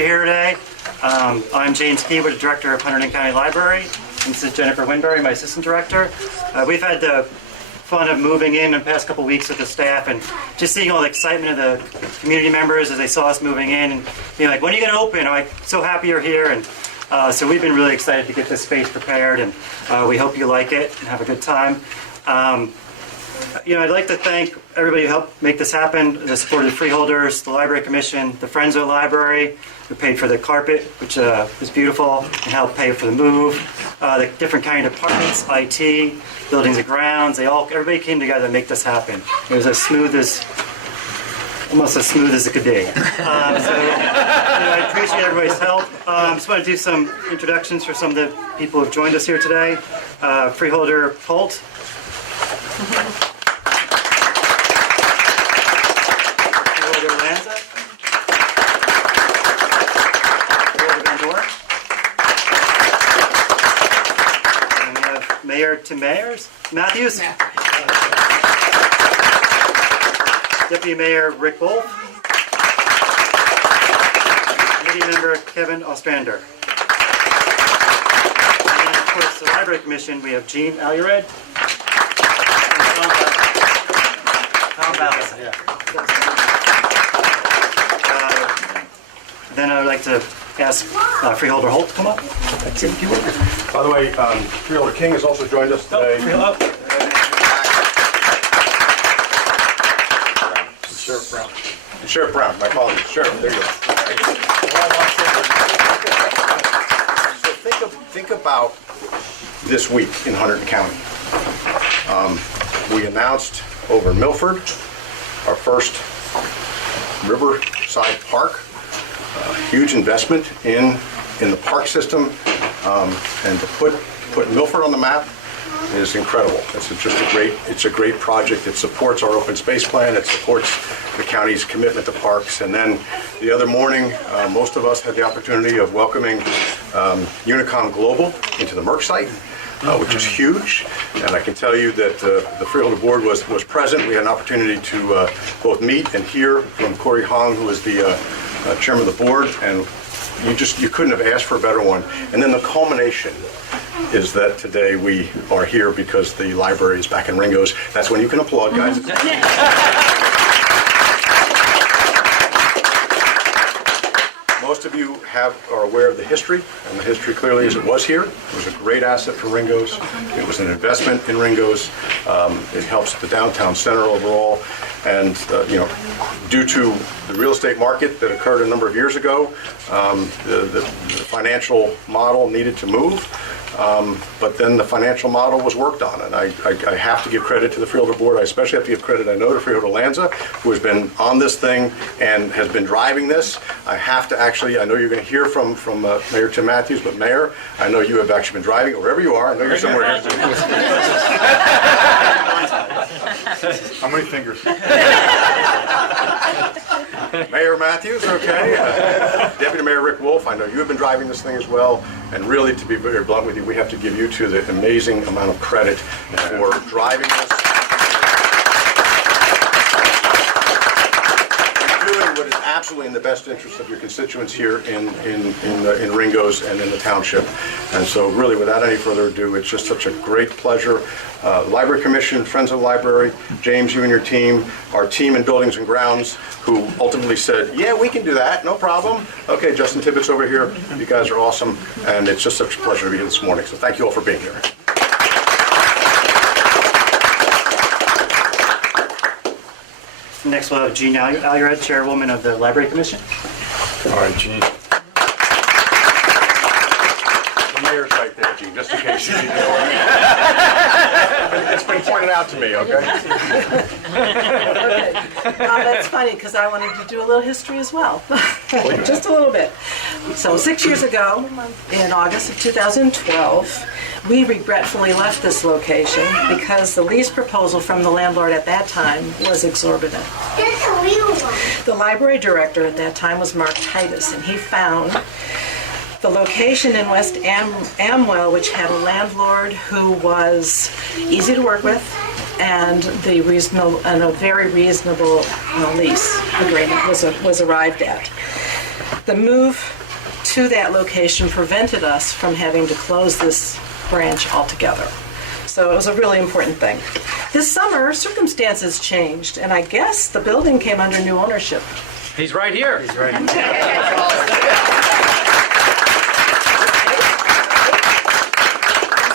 everybody here today. I'm James Keewood, Director of Hunterdon County Library. And this is Jennifer Winbury, my Assistant Director. We've had the fun of moving in the past couple weeks with the staff and just seeing all the excitement of the community members as they saw us moving in and being like, when are you going to open? I'm like, so happy you're here. And so we've been really excited to get this space prepared, and we hope you like it and have a good time. I'd like to thank everybody who helped make this happen, the support of the Freeholders, the Library Commission, the Friends of the Library, who paid for the carpet, which was beautiful, and helped pay for the move. The different county departments, IT, buildings and grounds, everybody came together to make this happen. It was almost as smooth as it could be. I appreciate everybody's help. Just want to do some introductions for some of the people who have joined us here today. Freeholder Holt. Freeholder Lanza. Freeholder Van Doren. And we have Mayor Tim Matthews. Deputy Mayor Rick Wolf. Committee Member Kevin Ostrander. And of course, the Library Commission, we have Jean Alured. Tom Ballas. Then I would like to ask Freeholder Holt to come up. By the way, Freeholder King has also joined us today. Sheriff Brown, my apologies. Sheriff, there you go. So think about this week in Hunterdon County. We announced over Milford our first Riverside Park. Huge investment in the park system, and to put Milford on the map is incredible. It's a great project. It supports our open space plan. It supports the county's commitment to parks. And then the other morning, most of us had the opportunity of welcoming Unicom Global into the Merck site, which is huge. And I can tell you that the Freeholder Board was present. We had an opportunity to both meet and hear from Corey Hong, who is the chairman of the board, and you couldn't have asked for a better one. And then the culmination is that today we are here because the library is back in Ringo's. That's when you can applaud, guys. Most of you are aware of the history, and the history clearly is it was here. It was a great asset for Ringo's. It was an investment in Ringo's. It helps the downtown center overall. And due to the real estate market that occurred a number of years ago, the financial model needed to move. But then the financial model was worked on, and I have to give credit to the Freeholder Board. I especially have to give credit, I know, to Freeholder Lanza, who has been on this thing and has been driving this. I have to I know you're going to hear from Mayor Tim Matthews, but Mayor, I know you have actually been driving it wherever you are. I know you're somewhere here. How many fingers? Mayor Matthews, okay. Deputy Mayor Rick Wolf, I know you have been driving this thing as well. And really, to be very blunt with you, we have to give you two the amazing amount of credit for driving this. And doing what is absolutely in the best interest of your constituents here in Ringo's and in the township. And so really, without any further ado, it's just such a great pleasure. Library Commission, Friends of the Library, James, you and your team, our team in Buildings and Grounds, who ultimately said, yeah, we can do that, no problem. Okay, Justin Tibbetts over here, you guys are awesome, and it's just such a pleasure to be here this morning. So thank you all for being here. Next we'll have Jean Alured, Chairwoman of the Library Commission. All right, Jean. The mayor's right there, Jean, just in case you didn't know. It's been pointed out to me, okay? Okay. That's funny because I wanted to do a little history as well. Just a little bit. So 6 years ago, in August of 2012, we regretfully left this location because the lease proposal from the landlord at that time was exorbitant. The library director at that time was Mark Titus, and he found the location in West Amwell, which had a landlord who was easy to work with, and a very reasonable lease agreement was arrived at. The move to that location prevented us from having to close this branch altogether. So it was a really important thing. This summer, circumstances changed, and I guess the building came under new ownership. He's right here. He's right.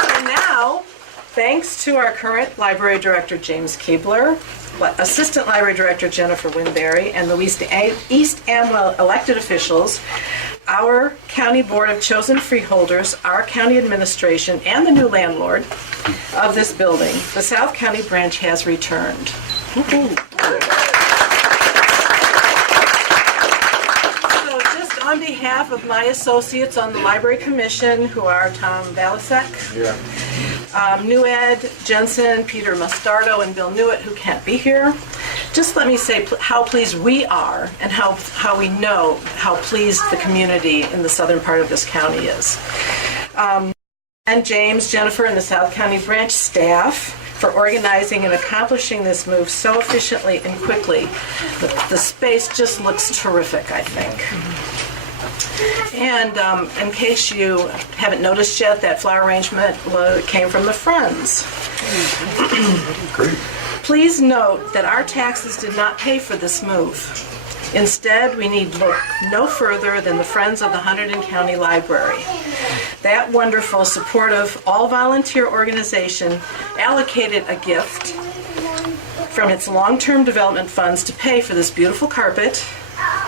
So now, thanks to our current library director, James Keebler, assistant library director, Jennifer Winberry, and the East Amwell elected officials, our county board of chosen freeholders, our county administration, and the new landlord of this building, the South County branch has returned. So just on behalf of my associates on the Library Commission, who are Tom Balasek, New Ed, Jensen, Peter Mustardo, and Bill Newitt, who can't be here, just let me say how pleased we are and how we know how pleased the community in the southern part of this county is. And James, Jennifer, and the South County branch staff for organizing and accomplishing this move so efficiently and quickly. The space just looks terrific, I think. And in case you haven't noticed yet, that flower arrangement came from the Friends. Great. Please note that our taxes did not pay for this move. Instead, we need look no further than the Friends of the Hunterdon County Library. That wonderful, supportive, all-volunteer organization allocated a gift from its long-term development funds to pay for this beautiful carpet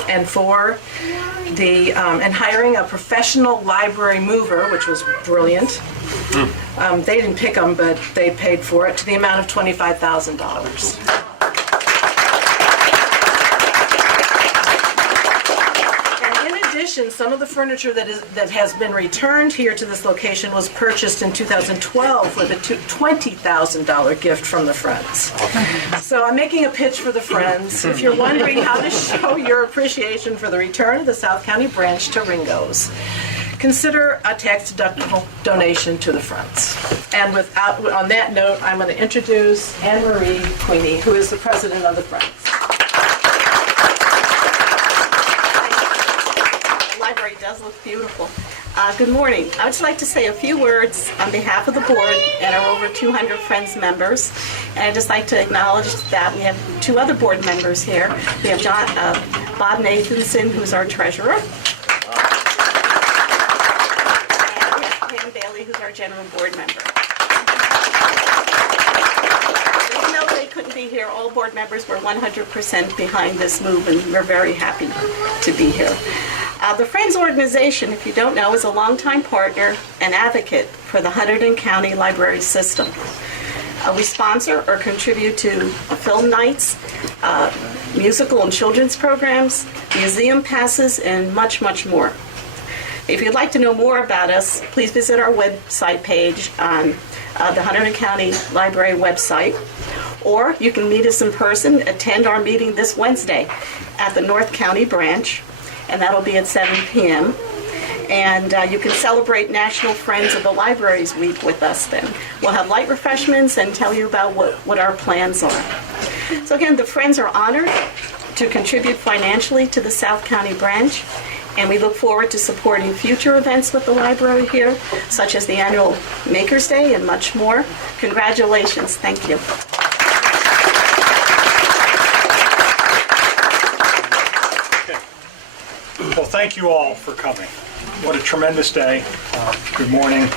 and for the and hiring a professional library mover, which was brilliant. They didn't pick them, but they paid for it to the amount of $25,000. Some of the furniture that has been returned here to this location was purchased in 2012 with a $20,000 gift from the Friends. So I'm making a pitch for the Friends. If you're wondering how to show your appreciation for the return of the South County branch to Ringo's, consider a tax-deductible donation to the Friends. And on that note, I'm going to introduce Anne Marie Queenie, who is the president of the Friends. Does look beautiful. Good morning. I would just like to say a few words on behalf of the board and our over 200 Friends members. And I'd just like to acknowledge that we have two other board members here. We have Bob Nathanson, who's our treasurer. And we have Pam Bailey, who's our general board member. Even though they couldn't be here, all board members were 100% behind this move, and we're very happy to be here. The Friends organization, if you don't know, is a longtime partner and advocate for the Hunterdon County Library System. We sponsor or contribute to film nights, musical and children's programs, museum passes, and much, much more. If you'd like to know more about us, please visit our website page on the Hunterdon County Library website, or you can meet us in person, attend our meeting this Wednesday at the North County branch, and that'll be at 7 p.m. And you can celebrate National Friends of the Libraries Week with us then. We'll have light refreshments and tell you about what our plans are. So again, the Friends are honored to contribute financially to the South County branch, and we look forward to supporting future events with the library here, such as the annual Maker's Day and much more. Congratulations. Thank you. Well, thank you all for coming. What a tremendous day. Good morning.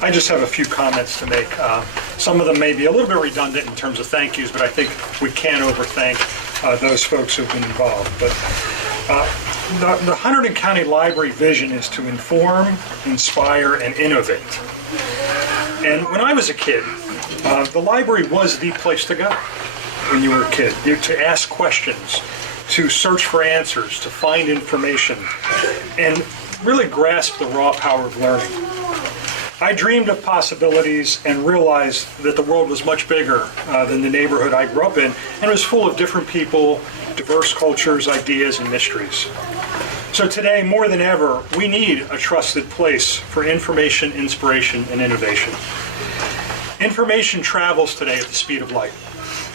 I just have a few comments to make. Some of them may be a little bit redundant in terms of thank yous, but I think we can't overthank those folks who've been involved. But the Hunterdon County Library vision is to inform, inspire, and innovate. And when I was a kid, the library was the place to go when you were a kid, to ask questions, to search for answers, to find information, and really grasp the raw power of learning. I dreamed of possibilities and realized that the world was much bigger than the neighborhood I grew up in, and was full of different people, diverse cultures, ideas, and mysteries. So today, more than ever, we need a trusted place for information, inspiration, and innovation. Information travels today at the speed of light.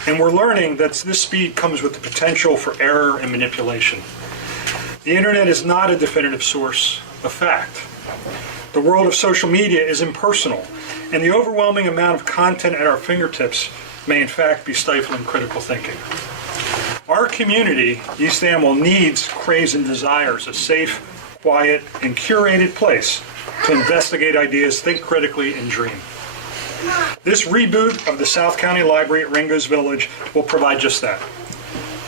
And we're learning that this speed comes with the potential for error and manipulation. The internet is not a definitive source of fact. The world of social media is impersonal, and the overwhelming amount of content at our fingertips may in fact be stifling critical thinking. Our community, East Amwell, needs, craves, and desires a safe, quiet, and curated place to investigate ideas, think critically, and dream. This reboot of the South County Library at Ringo's Village will provide just that.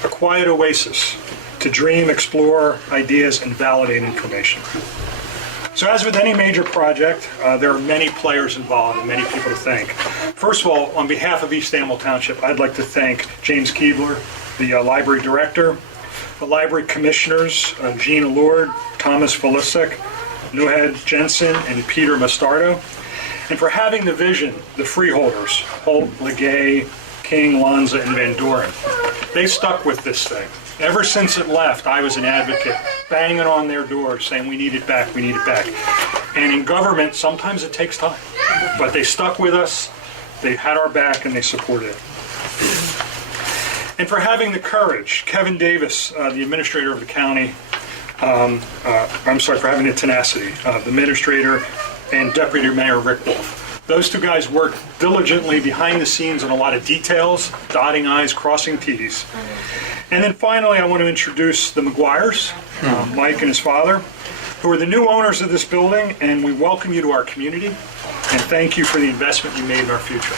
A quiet oasis to dream, explore ideas, and validate information. So as with any major project, there are many players involved and many people to thank. First of all, on behalf of East Amwell Township, I'd like to thank James Keebler, the library director, the library commissioners, Gina Lord, Thomas Felicek, Nuhed Jensen, and Peter Mastardo, and for having the vision, the freeholders, Holt, Legay, King, Lanza, and Van Doren. They stuck with this thing. Ever since it left, I was an advocate, banging on their doors, saying we need it back, we need it back. And in government, sometimes it takes time. But they stuck with us, they had our back, and they supported it. And for having the courage, Kevin Davis, the administrator of the county, for having the tenacity, the administrator, and Deputy Mayor Rick Wolf. Those two guys worked diligently behind the scenes on a lot of details, dotting I's, crossing T's. And then finally, I want to introduce the McGuires, Mike and his father, who are the new owners of this building, and we welcome you to our community, and thank you for the investment you made in our future.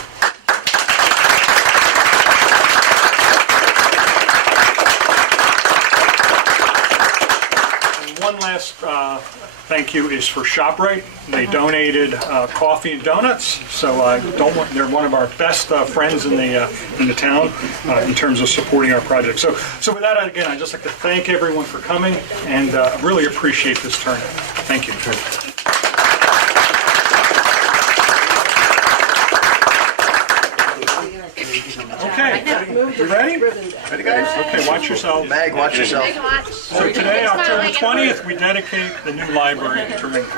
And one last thank you is for ShopRite. They donated coffee and donuts, so they're one of our best friends in the town in terms of supporting our project. So with that, again, I'd just like to thank everyone for coming and really appreciate this turnout. Thank you. Okay, you ready? Ready, guys? Okay, watch yourself. Mag, watch yourself. So today, October 20th, we dedicate the new library to Ringo.